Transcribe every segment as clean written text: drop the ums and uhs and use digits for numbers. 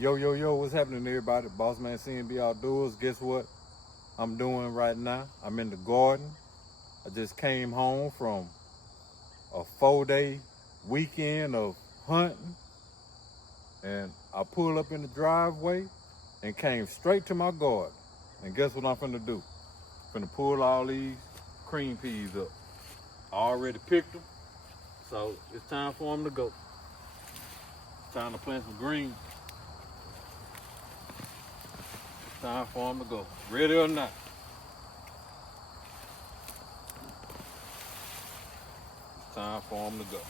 Yo, what's happening everybody? Boss man CnB Outdoors. Guess what I'm doing right now? I'm in the garden. I just came home from a 4-day weekend of hunting, and I pulled up in the driveway and came straight to my garden. And guess what I'm finna do? Finna pull all these cream peas up. I already picked them, so it's time for them to go. Time to plant some greens. Time for them to go. Ready or not. It's time for them to go.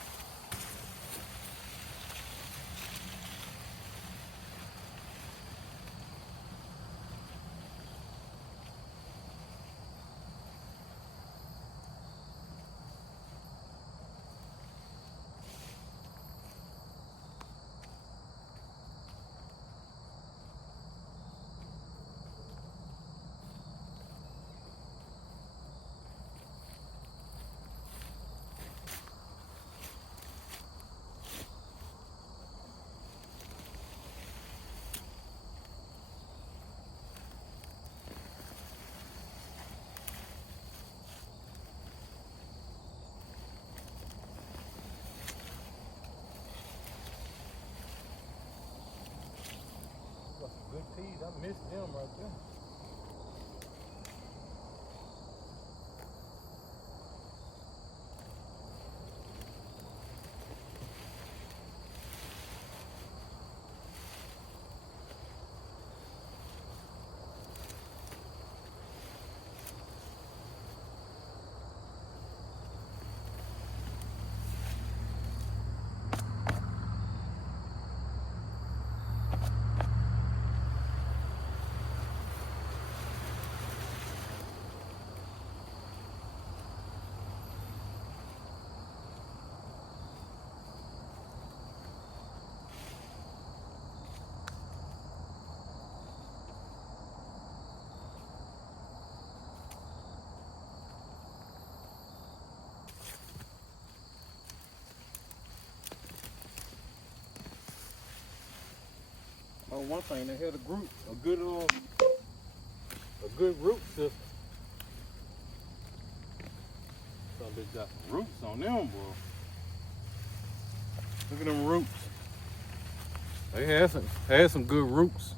Got some good peas. I missed them right there. Oh, one thing, they had a good root system. So they got roots on them, bro. Look at them roots. They had some good roots.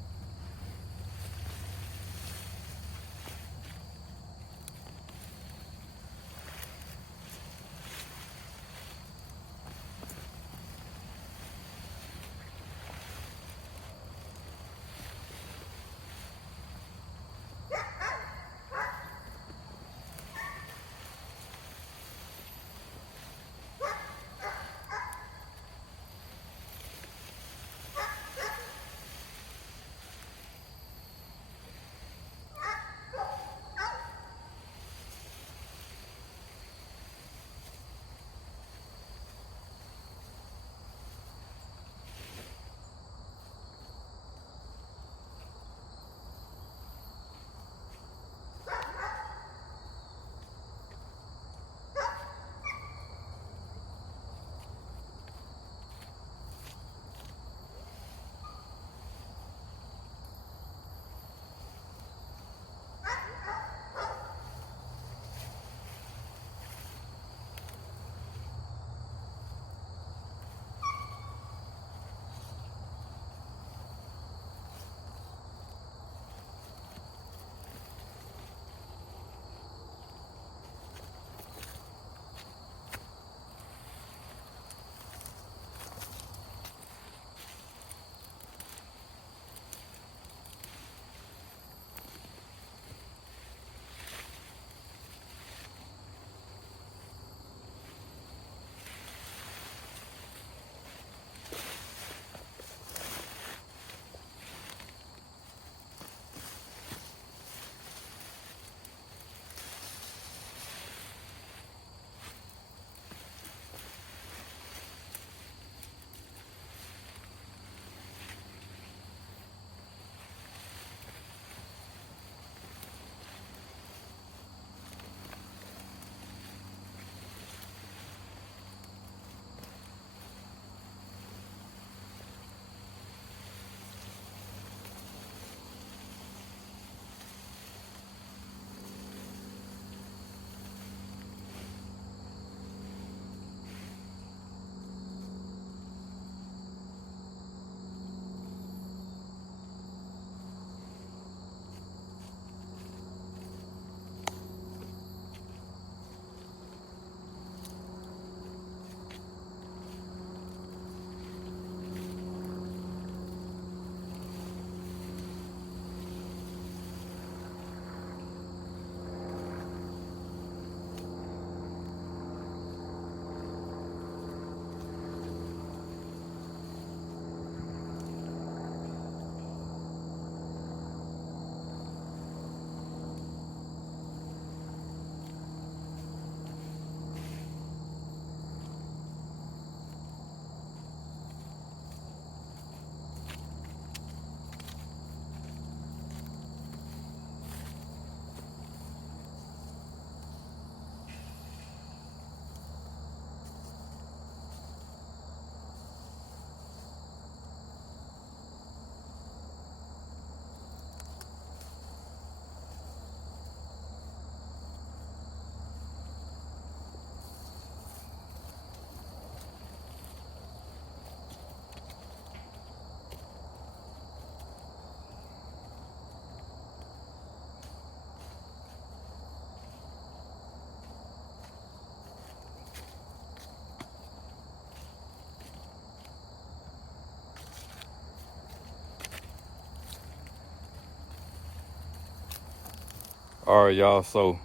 All right, y'all. So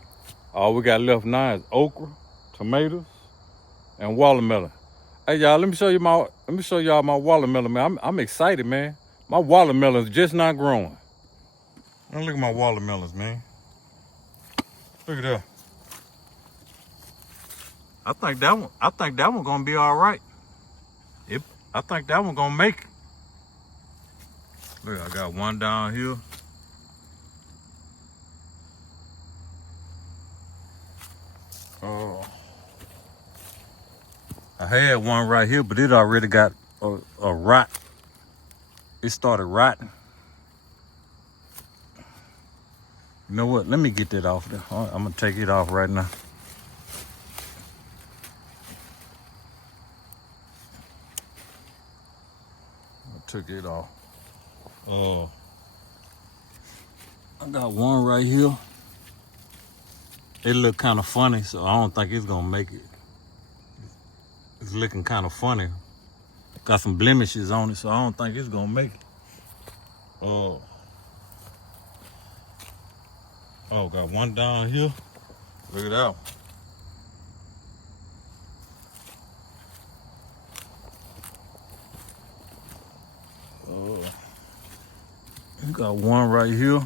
all we got left now is okra, tomatoes, and watermelon. Hey, y'all, let me show y'all my watermelon, man. I'm excited, man. My watermelon's just not growing. Now look at my watermelons, man. Look at that. I think that one gonna be all right. I think that one gonna make it. Look, I got one down here. I had one right here, but it already got a rot. It started rotting. You know what? Let me get that off there. I'm gonna take it off right now. I took it off. I got one right here. It look kind of funny, so I don't think it's gonna make it. It's looking kind of funny. Got some blemishes on it, so I don't think it's gonna make it. Got one down here. Look at that one. Got one right here.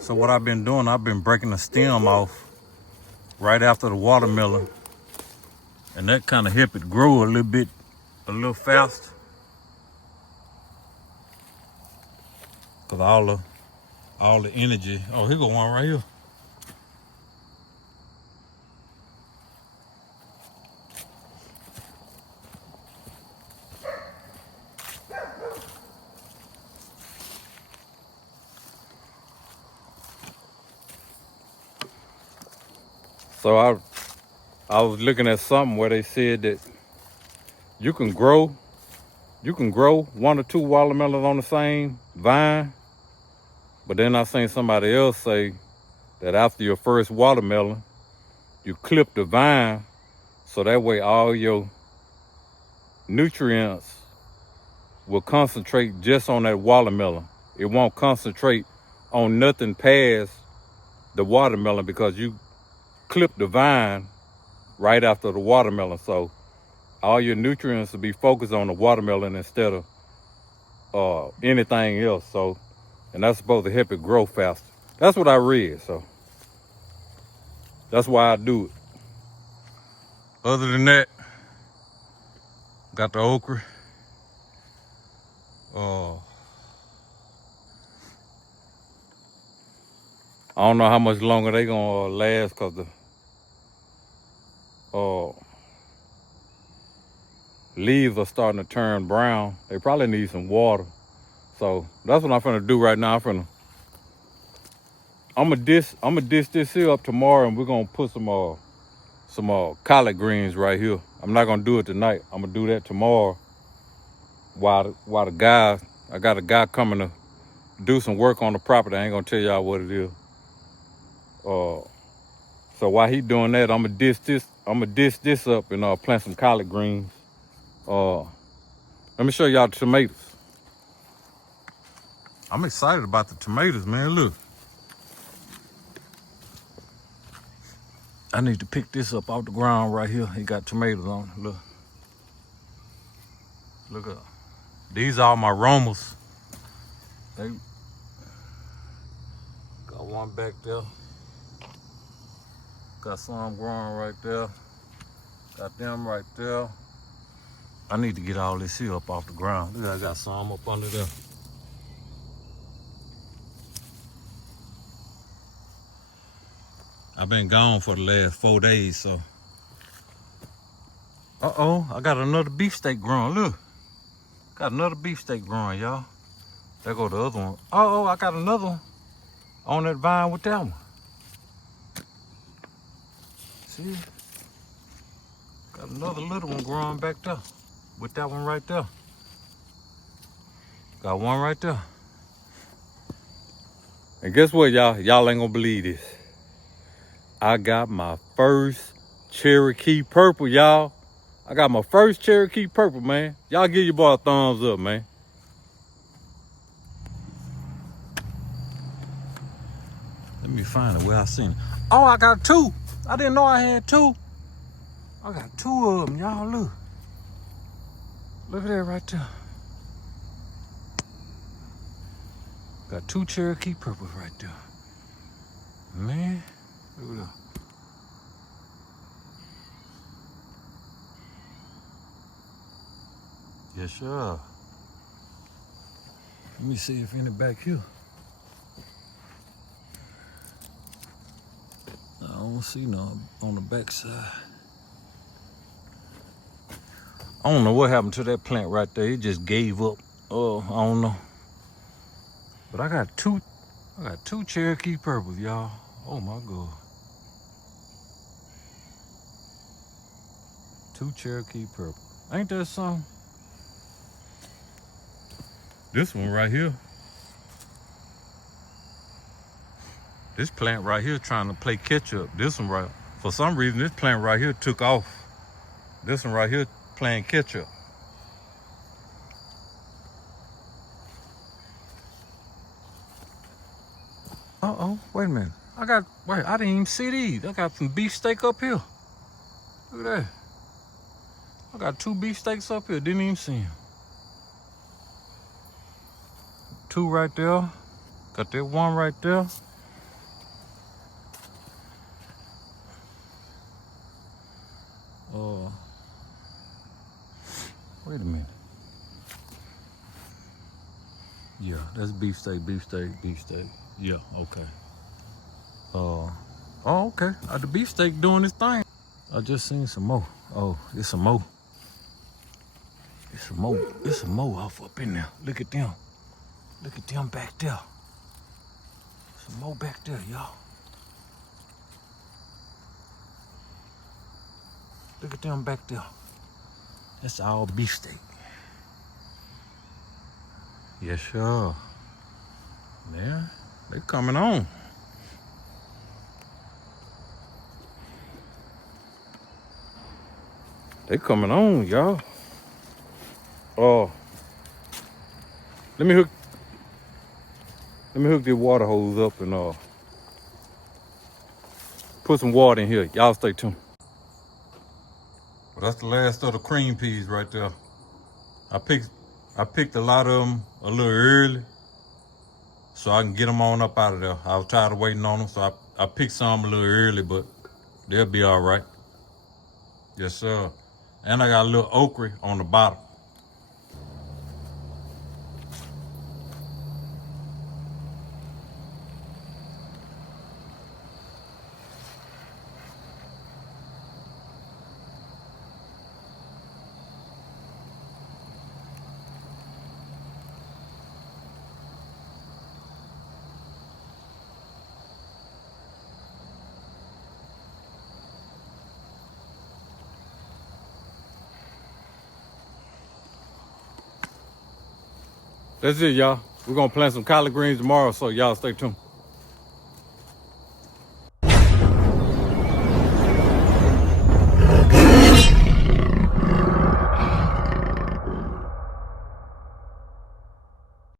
So what I've been doing, I've been breaking the stem off right after the watermelon. And that kind of helped it grow a little fast. Cause all the energy. Oh, here go one right here. So I was looking at something where they said that you can grow 1 or 2 watermelons on the same vine. But then I seen somebody else say that after your first watermelon, you clip the vine so that way all your nutrients will concentrate just on that watermelon. It won't concentrate on nothing past the watermelon because you clip the vine right after the watermelon. So all your nutrients will be focused on the watermelon instead of anything else. So, and that's supposed to help it grow faster. That's what I read, so that's why I do it. Other than that, got the okra. I don't know how much longer they gonna last cause the leaves are starting to turn brown. They probably need some water. So that's what I'm finna do right now. I'm gonna dish this here up tomorrow, and we're gonna put some collard greens right here. I'm not gonna do it tonight. I'm gonna do that tomorrow. While I got a guy coming to do some work on the property. I ain't gonna tell y'all what it is. So while he doing that, I'm gonna dish this up and plant some collard greens. Let me show y'all the tomatoes. I'm excited about the tomatoes, man. Look. I need to pick this up off the ground right here. He got tomatoes on it. Look. Look up. These are my Romas. They got one back there. Got some growing right there. Got them right there. I need to get all this here up off the ground. Look, I got some up under there. I've been gone for the last 4 days, so. I got another beefsteak growing. Look, got another beefsteak growing, y'all. There go the other one. I got another one on that vine with that one. See? Got another little one growing back there with that one right there. Got one right there. And guess what, y'all? Y'all ain't gonna believe this. I got my first Cherokee purple, y'all. I got my first Cherokee purple, man. Y'all give your boy a thumbs up, man. find it where I seen it. Oh, I got two. I didn't know I had two. I got two of them, y'all. Look. Look at that right there. Got two Cherokee purples right there. Man, look at that. Yes, sir. Let me see if any back here. I don't see no on the back side. I don't know what happened to that plant right there. It just gave up. Oh, I don't know. But I got two Cherokee purples, y'all. Oh my God. Two Cherokee purple. Ain't that something? This one right here. This plant right here trying to play catch up. This one right, for some reason, this plant right here took off. This one right here playing catch up. Uh-oh, wait a minute. I didn't even see these. I got some beefsteak up here. Look at that. I got two beefsteaks up here, didn't even see them. Two right there. Got that one right there. Wait a minute. Yeah, that's beefsteak. Yeah, okay. Oh, okay. The beefsteak doing this thing. I just seen some more. Oh, it's some more. It's some more off up in there. Look at them. Look at them back there. Some more back there, y'all. Look at them back there. That's all beefsteak. Yes, sure. Yeah, they coming on. They coming on, y'all. Oh, let me hook this water hose up and put some water in here. Y'all stay tuned. Well, that's the last of the cream peas right there. I picked a lot of them a little early so I can get them on up out of there. I was tired of waiting on them, so I picked some a little early, but they'll be all right. Yes, sir. And I got a little okra on the bottom. That's it, y'all. We're gonna plant some collard greens tomorrow, so y'all stay tuned.